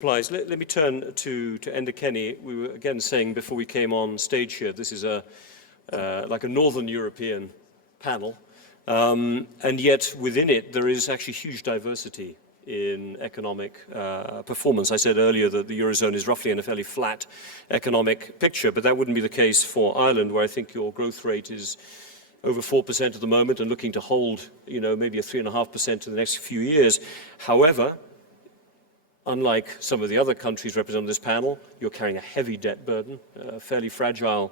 Let me turn to Enda Kenny. We were again saying before we came on stage here, this is like a Northern European panel, and yet within it there is actually huge diversity in economic performance. I said earlier that the Eurozone is roughly in a fairly flat economic picture, but that wouldn't be the case for Ireland, where I think your growth rate is over 4% at the moment and looking to hold, maybe a 3.5% in the next few years. However, unlike some of the other countries represented on this panel, you're carrying a heavy debt burden, a fairly fragile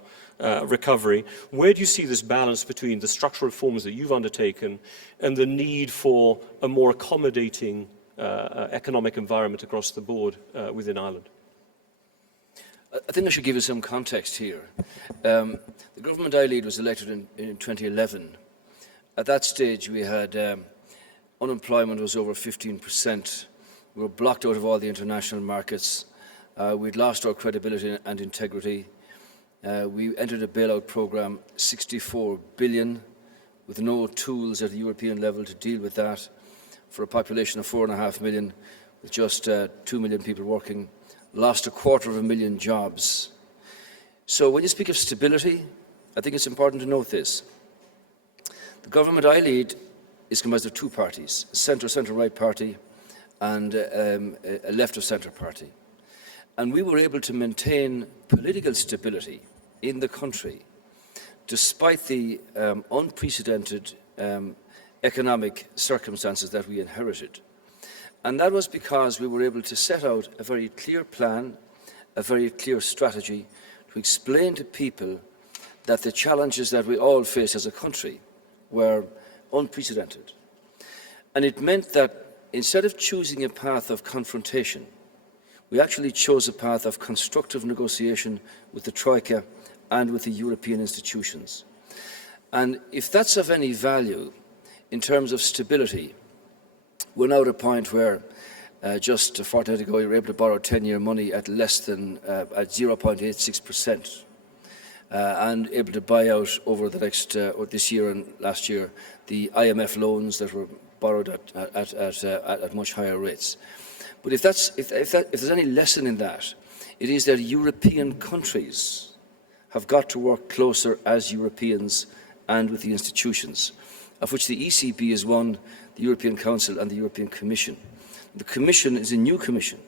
recovery. Where do you see this balance between the structural reforms that you've undertaken and the need for a more accommodating economic environment across the board within Ireland? I think I should give you some context here. The government I lead was elected in 2011. At that stage, we had unemployment was over 15%. We were blocked out of all the international markets. We'd lost our credibility and integrity. We entered a bailout programme, 64 billion, with no tools at the European level to deal with that, for a population of 4.5 million, with just 2 million people working. Lost 250,000 jobs. So when you speak of stability, I think it's important to note this. The government I lead is composed of two parties, a centre-right party and a left-of-centre party. And we were able to maintain political stability in the country despite the unprecedented economic circumstances that we inherited. And that was because we were able to set out a very clear plan, a very clear strategy to explain to people that the challenges that we all face as a country were unprecedented. And it meant that instead of choosing a path of confrontation, we actually chose a path of constructive negotiation with the Troika and with the European institutions. And if that's of any value in terms of stability, we're now at a point where just a fortnight ago you were able to borrow 10-year money at less than at 0.86%, and able to buy out over the next or this year and last year the IMF loans that were borrowed at much higher rates. But if there's any lesson in that, it is that European countries have got to work closer as Europeans and with the institutions, of which the ECB is one, the European Council and the European Commission. The Commission is a new Commission.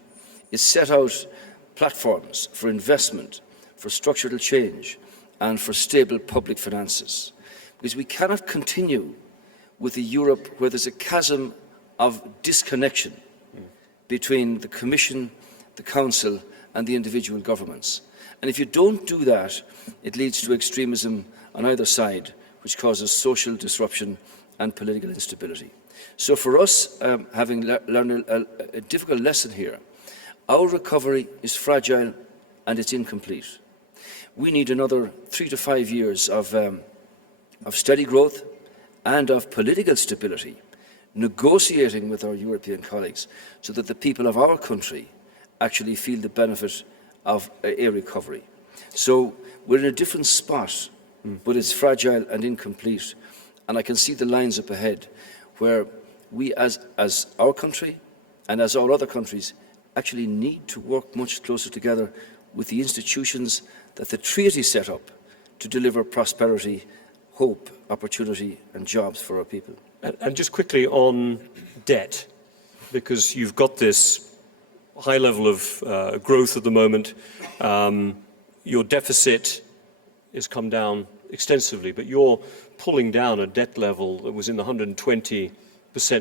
It set out platforms for investment, for structural change and for stable public finances. Because we cannot continue with a Europe where there's a chasm of disconnection between the Commission, the Council and the individual governments. And if you don't do that, it leads to extremism on either side, which causes social disruption and political instability. So for us, having learned a difficult lesson here, our recovery is fragile and it's incomplete. We need another 3 to 5 years of steady growth and of political stability, negotiating with our European colleagues so that the people of our country actually feel the benefit of a recovery. So we're in a different spot, but it's fragile and incomplete. And I can see the lines up ahead where we as our country and as all other countries actually need to work much closer together with the institutions that the treaty set up to deliver prosperity, hope, opportunity and jobs for our people. And just quickly on debt, because you've got this high level of growth at the moment. Your deficit has come down extensively, but you're pulling down a debt level that was in the 120%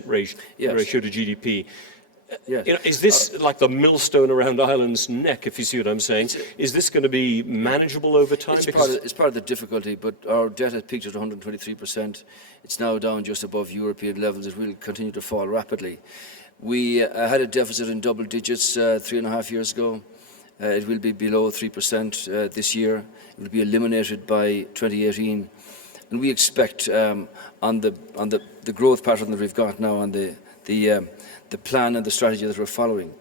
ratio to GDP. Yes. Is this like the millstone around Ireland's neck, if you see what I'm saying? Is this going to be manageable over time? It's part of the difficulty, but our debt had peaked at 123%. It's now down just above European levels. It will continue to fall rapidly. We had a deficit in double digits 3.5 years ago. It will be below 3% this year. It will be eliminated by 2018. And we expect on the growth pattern that we've got now, on the plan and the strategy that we're following,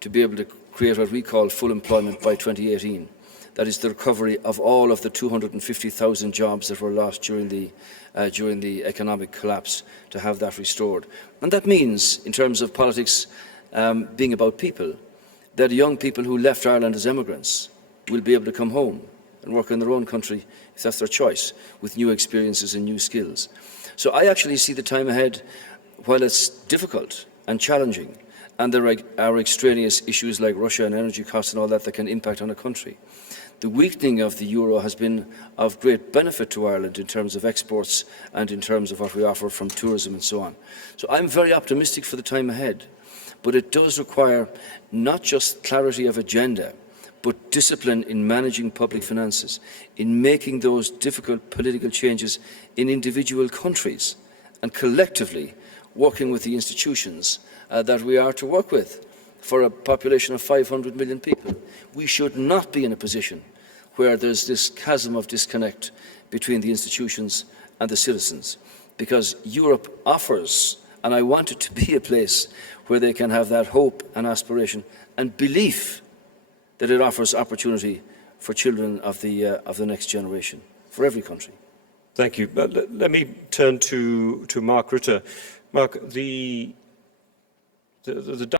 to be able to create what we call full employment by 2018. That is the recovery of all of the 250,000 jobs that were lost during the economic collapse, to have that restored. And that means, in terms of politics being about people, that young people who left Ireland as immigrants will be able to come home and work in their own country, if that's their choice, with new experiences and new skills. So I actually see the time ahead, while it's difficult and challenging, and there are extraneous issues like Russia and energy costs and all that that can impact on a country. The weakening of the euro has been of great benefit to Ireland in terms of exports and in terms of what we offer from tourism and so on. So I'm very optimistic for the time ahead, but it does require not just clarity of agenda, but discipline in managing public finances, in making those difficult political changes in individual countries, and collectively working with the institutions that we are to work with. For a population of 500 million people, we should not be in a position where there's this chasm of disconnect between the institutions and the citizens, because Europe offers, and I want it to be a place where they can have that hope and aspiration and belief that it offers opportunity for children of the next generation, for every country. Thank you. Let me turn to Mark Rutte. Mark, the